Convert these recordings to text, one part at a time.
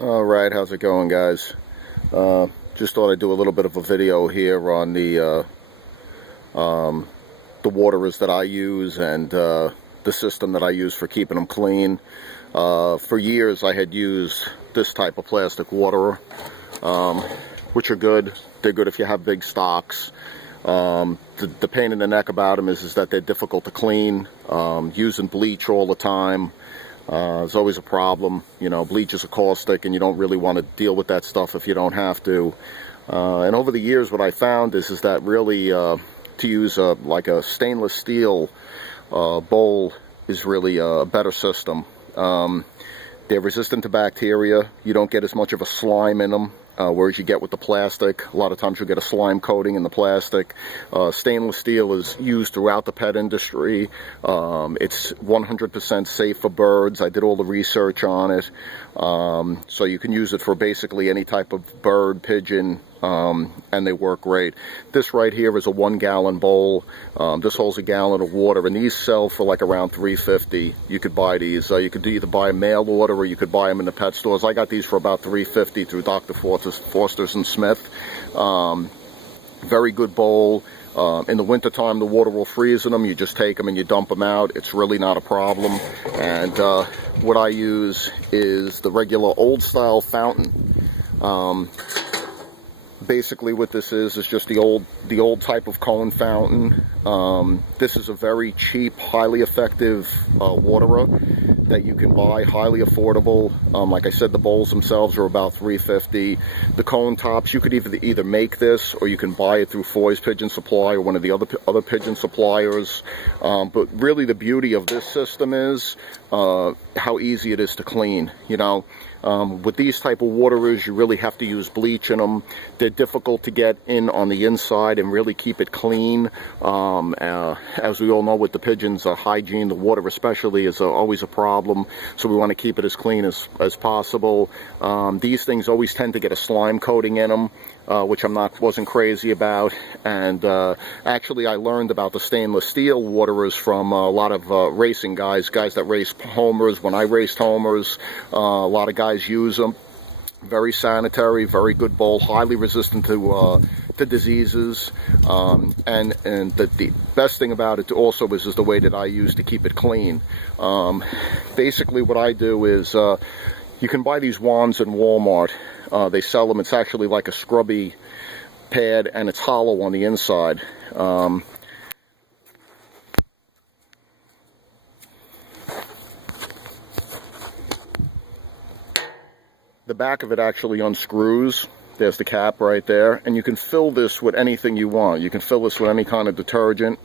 All right, how's it going, guys? Just thought I'd do a little bit of a video here on the waterers that I use and the system that I use for keeping them clean. For years, I had used this type of plastic waterer, which are good. They're good if you have big stocks. The pain in the neck about them is that they're difficult to clean. Using bleach all the time is always a problem. You know, bleach is a caustic, and you don't really want to deal with that stuff if you don't have to. And over the years, what I found is that really to use like a stainless steel bowl is really a better system. They're resistant to bacteria. You don't get as much of a slime in them. Whereas you get with the plastic, a lot of times you'll get a slime coating in the plastic. Stainless steel is used throughout the pet industry. It's 100% safe for birds. I did all the research on it. So you can use it for basically any type of bird, pigeon, and they work great. This right here is a 1-gallon bowl. This holds a gallon of water, and these sell for like around $3.50. You could buy these. You could either buy a mail order or you could buy them in the pet stores. I got these for about $3.50 through Dr. Foster's and Smith. Very good bowl. In the wintertime, the water will freeze in them. You just take them and you dump them out. It's really not a problem. And what I use is the regular old-style fountain. Basically what this is just the old type of cone fountain. This is a very cheap, highly effective waterer that you can buy, highly affordable. Like I said, the bowls themselves are about $3.50. The cone tops, you could either make this or you can buy it through Foy's Pigeon Supply or one of the other pigeon suppliers. But really the beauty of this system is how easy it is to clean. You know, with these type of waterers, you really have to use bleach in them. They're difficult to get in on the inside and really keep it clean. As we all know, with the pigeons, hygiene, the water especially, is always a problem. So we want to keep it as clean as possible. These things always tend to get a slime coating in them, which wasn't crazy about. And actually, I learned about the stainless steel waterers from a lot of racing guys that race homers. When I raced homers, a lot of guys use them. Very sanitary, very good bowl, highly resistant to diseases, and the best thing about it also is the way that I use to keep it clean. Basically what I do is you can buy these wands in Walmart. They sell them. It's actually like a scrubby pad, and it's hollow on the inside. The back of it actually unscrews. There's the cap right there, and you can fill this with anything you want. You can fill this with any kind of detergent.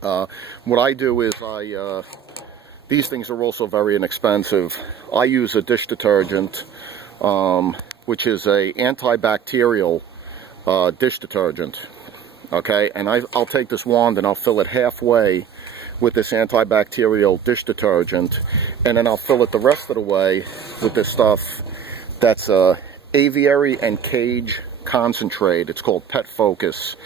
What I do is these things are also very inexpensive. I use a dish detergent, which is a antibacterial dish detergent. Okay, and I'll take this wand and I'll fill it halfway with this antibacterial dish detergent, and then I'll fill it the rest of the way with this stuff that's aviary and cage concentrate. It's called Pet Focus.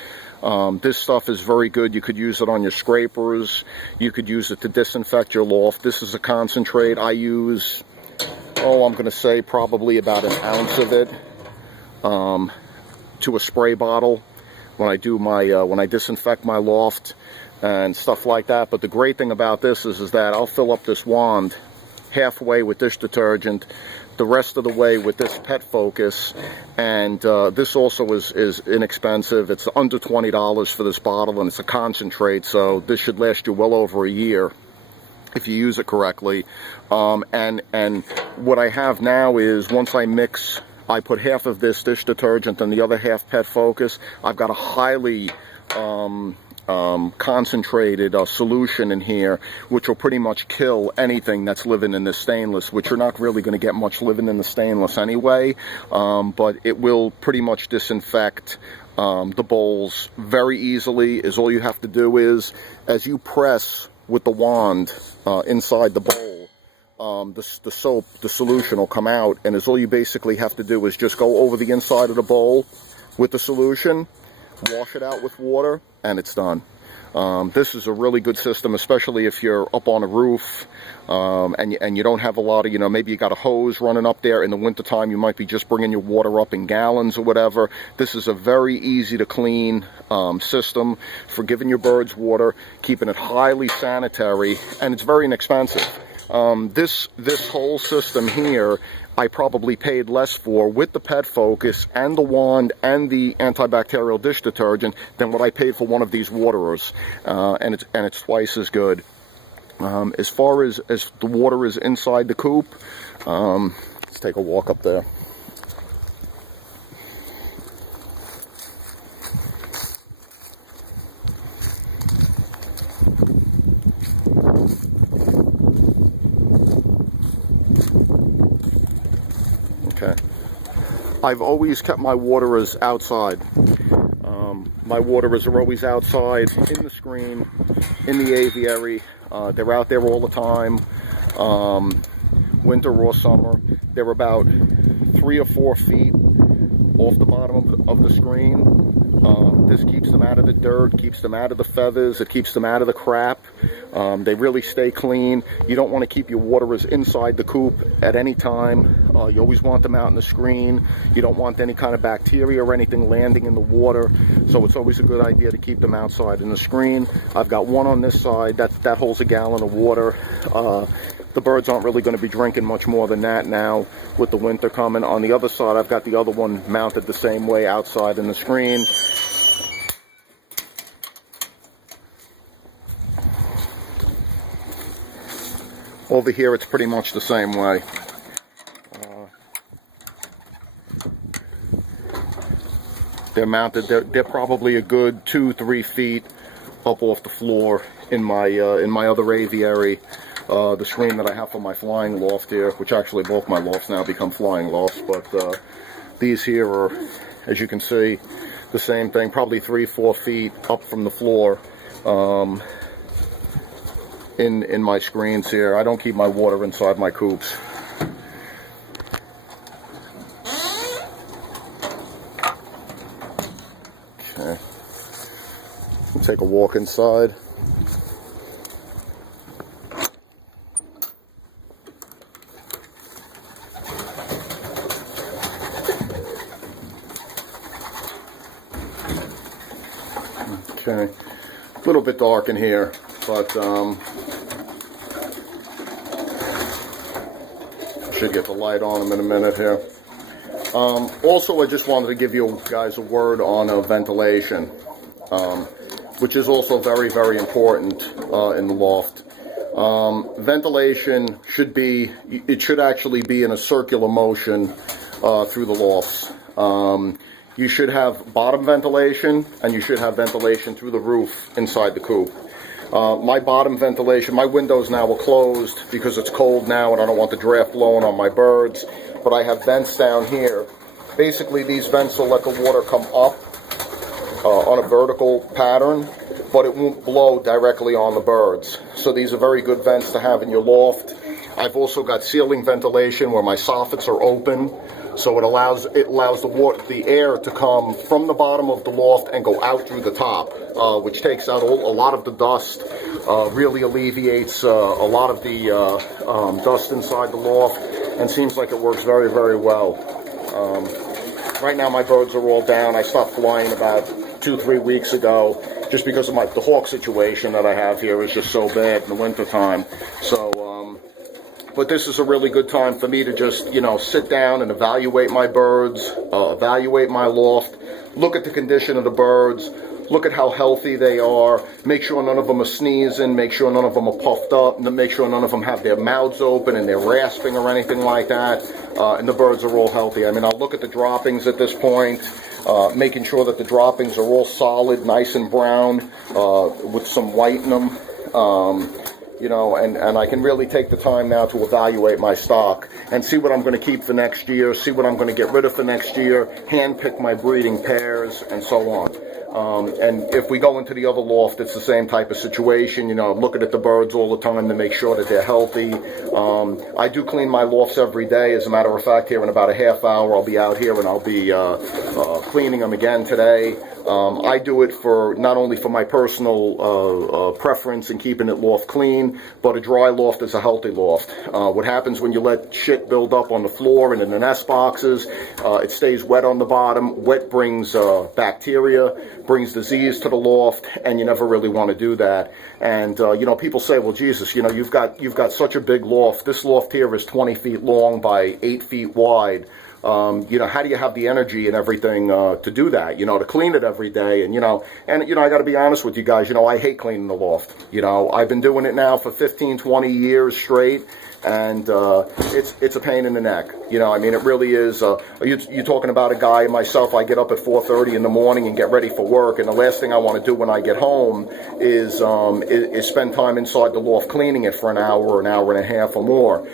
This stuff is very good. You could use it on your scrapers. You could use it to disinfect your loft. This is a concentrate. I use, I'm going to say probably about an ounce of it to a spray bottle when I do my when I disinfect my loft and stuff like that. But the great thing about this is that I'll fill up this wand halfway with dish detergent, the rest of the way with this Pet Focus, and this also is inexpensive. It's under $20 for this bottle, and it's a concentrate, so this should last you well over a year if you use it correctly. And what I have now is, once I mix, I put half of this dish detergent and the other half Pet Focus. I've got a highly concentrated solution in here, which will pretty much kill anything that's living in this stainless, which you're not really going to get much living in the stainless anyway, but it will pretty much disinfect the bowls very easily. All you have to do is, as you press with the wand inside the bowl, the soap, the solution will come out, and all you basically have to do is just go over the inside of the bowl with the solution, wash it out with water, and it's done. This is a really good system, especially if you're up on a roof and you don't have a lot of, maybe you got a hose running up there. In the wintertime, you might be just bringing your water up in gallons or whatever. This is a very easy to clean system for giving your birds water, keeping it highly sanitary, and it's very inexpensive. This whole system here, I probably paid less for, with the Pet Focus and the wand and the antibacterial dish detergent, than what I paid for one of these waterers, and it's twice as good. As far as the water is inside the coop, let's take a walk up there. Okay. I've always kept my waterers outside. My waterers are always outside, in the screen, in the aviary. They're out there all the time, winter or summer. They're about 3 or 4 feet off the bottom of the screen. This keeps them out of the dirt, keeps them out of the feathers, it keeps them out of the crap. They really stay clean. You don't want to keep your waterers inside the coop at any time. You always want them out in the screen. You don't want any kind of bacteria or anything landing in the water, so it's always a good idea to keep them outside in the screen. I've got one on this side that holds a gallon of water. The birds aren't really going to be drinking much more than that now with the winter coming. On the other side, I've got the other one mounted the same way outside in the screen. Over here, it's pretty much the same way. They're mounted. They're probably a good 2-3 feet up off the floor in my other aviary. The screen that I have for my flying loft here, which actually both my lofts now become flying lofts, but these here are, as you can see, the same thing, probably 3-4 feet up from the floor. In my screens here. I don't keep my water inside my coops. Okay. We'll take a walk inside. Okay. A little bit dark in here, but should get the light on them in a minute here. Also, I just wanted to give you guys a word on ventilation, which is also very, very important in the loft. Ventilation should actually be in a circular motion through the lofts. You should have bottom ventilation, and you should have ventilation through the roof inside the coop. My bottom ventilation, my windows now are closed because it's cold now and I don't want the draft blowing on my birds, but I have vents down here. Basically, these vents will let the water come up on a vertical pattern, but it won't blow directly on the birds. So these are very good vents to have in your loft. I've also got ceiling ventilation where my soffits are open, so it allows the air to come from the bottom of the loft and go out through the top, which takes out a lot of the dust, really alleviates a lot of the dust inside the loft, and seems like it works very, very well. Right now my birds are all down. I stopped flying about 2-3 weeks ago just because of the hawk situation that I have here is just so bad in the winter time. So but this is a really good time for me to just, sit down and evaluate my birds, evaluate my loft, look at the condition of the birds, look at how healthy they are, make sure none of them are sneezing, make sure none of them are puffed up, make sure none of them have their mouths open and they're rasping or anything like that, and the birds are all healthy. I mean, I'll look at the droppings at this point, making sure that the droppings are all solid, nice and brown, with some white in them. And I can really take the time now to evaluate my stock and see what I'm going to keep for next year, see what I'm going to get rid of for next year, handpick my breeding pairs, and so on. And if we go into the other loft, it's the same type of situation, you know, looking at the birds all the time to make sure that they're healthy. I do clean my lofts every day. As a matter of fact, here in about a half hour, I'll be out here and I'll be cleaning them again today. I do it for not only for my personal preference in keeping it loft clean, but a dry loft is a healthy loft. What happens when you let shit build up on the floor and in the nest boxes, it stays wet on the bottom. Wet brings bacteria, brings disease to the loft, and you never really want to do that. And you know, people say, well, Jesus, you know, you've got such a big loft. This loft here is 20 feet long by 8 feet wide. You know, how do you have the energy and everything to do that, you know, to clean it every day? And, you know, I got to be honest with you guys, you know, I hate cleaning the loft. You know, I've been doing it now for 15, 20 years straight, and it's a pain in the neck. You know, I mean, it really is. You're talking about a guy, myself, I get up at 4:30 in the morning and get ready for work, and the last thing I want to do when I get home is spend time inside the loft cleaning it for an hour and a half or more.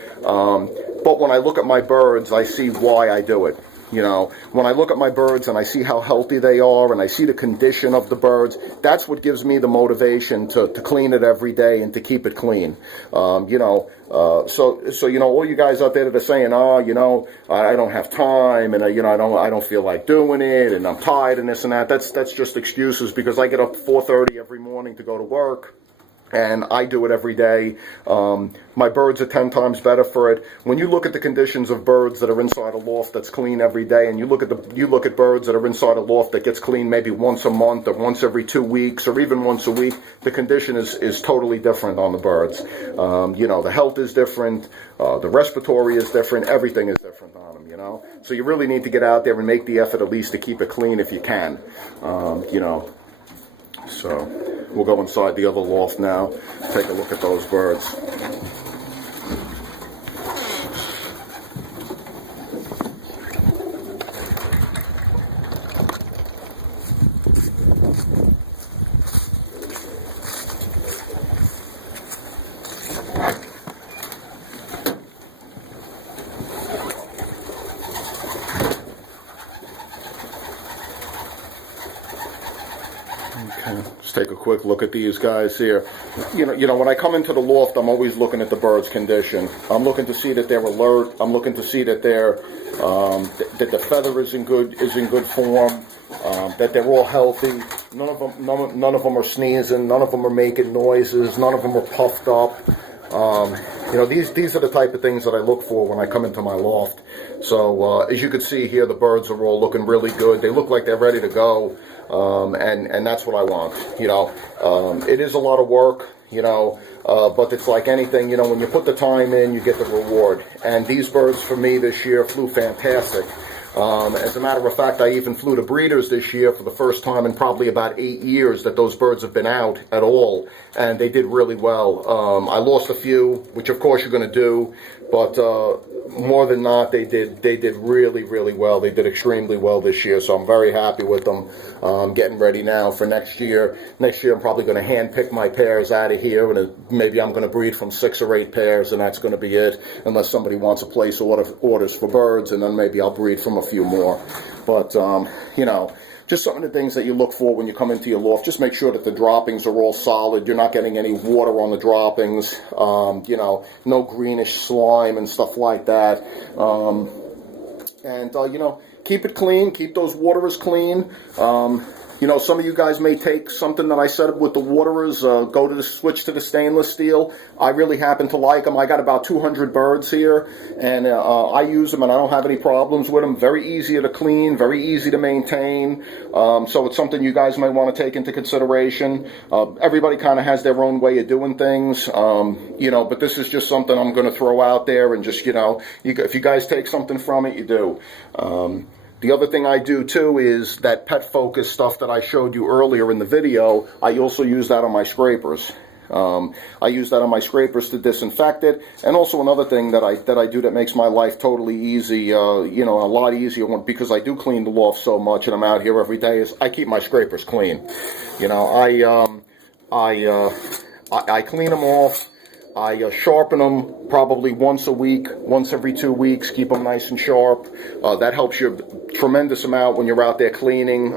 But when I look at my birds, I see why I do it. You know, when I look at my birds and I see how healthy they are and I see the condition of the birds, that's what gives me the motivation to clean it every day and to keep it clean. You know, so you know, all you guys out there that are saying, oh, you know, I don't have time, and you know, I don't feel like doing it, and I'm tired and this and that. That's just excuses, because I get up at 4:30 every morning to go to work. And I do it every day. My birds are 10 times better for it. When you look at the conditions of birds that are inside a loft that's clean every day, and you look at birds that are inside a loft that gets clean maybe once a month or once every 2 weeks or even once a week, the condition is totally different on the birds. You know, the health is different, the respiratory is different, everything is different on them, you know. So you really need to get out there and make the effort at least to keep it clean if you can, you know. So we'll go inside the other loft now, take a look at those birds. Okay, let's take a quick look at these guys here. You know, when I come into the loft, I'm always looking at the bird's condition. I'm looking to see that they're alert. I'm looking to see that they're that the feather is in good form. That they're all healthy. None of them are sneezing. None of them are making noises. None of them are puffed up. You know, these are the type of things that I look for when I come into my loft. So as you can see here, the birds are all looking really good. They look like they're ready to go, and that's what I want. You know, it is a lot of work, you know, but it's like anything, you know, when you put the time in, you get the reward. And these birds for me this year flew fantastic. As a matter of fact, I even flew to breeders this year for the first time in probably about 8 years that those birds have been out at all, and they did really well. I lost a few, which of course you're going to do, but more than not, they did really, really well. They did extremely well this year, so I'm very happy with them. Getting ready now for next year. Next year, I'm probably going to hand-pick my pairs out of here, and maybe I'm going to breed from 6 or 8 pairs, and that's going to be it, unless somebody wants to place orders for birds, and then maybe I'll breed from a few more. But, you know, just some of the things that you look for when you come into your loft. Just make sure that the droppings are all solid. You're not getting any water on the droppings. You know, no greenish slime and stuff like that. You know, keep it clean. Keep those waterers clean. You know, some of you guys may take something that I said with the waterers, switch to the stainless steel. I really happen to like them. I got about 200 birds here, and I use them, and I don't have any problems with them. Very easy to clean, very easy to maintain. So it's something you guys might want to take into consideration. Everybody kind of has their own way of doing things, you know, but this is just something I'm going to throw out there, and just, you know, if you guys take something from it, you do. The other thing I do too is that Pet Focus stuff that I showed you earlier in the video. I also use that on my scrapers. I use that on my scrapers to disinfect it. And also another thing that I do that makes my life totally easy, you know, a lot easier because I do clean the loft so much and I'm out here every day, is I keep my scrapers clean. You know, I clean them off. I sharpen them probably once a week, once every 2 weeks, keep them nice and sharp. That helps you a tremendous amount when you're out there cleaning.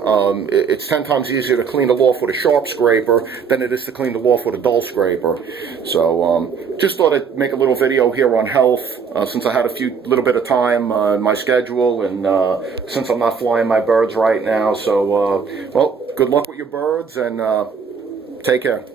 It's 10 times easier to clean the loft with a sharp scraper than it is to clean the loft with a dull scraper. So just thought I'd make a little video here on health, since I had a little bit of time in my schedule, and since I'm not flying my birds right now. So, well, good luck with your birds, and take care.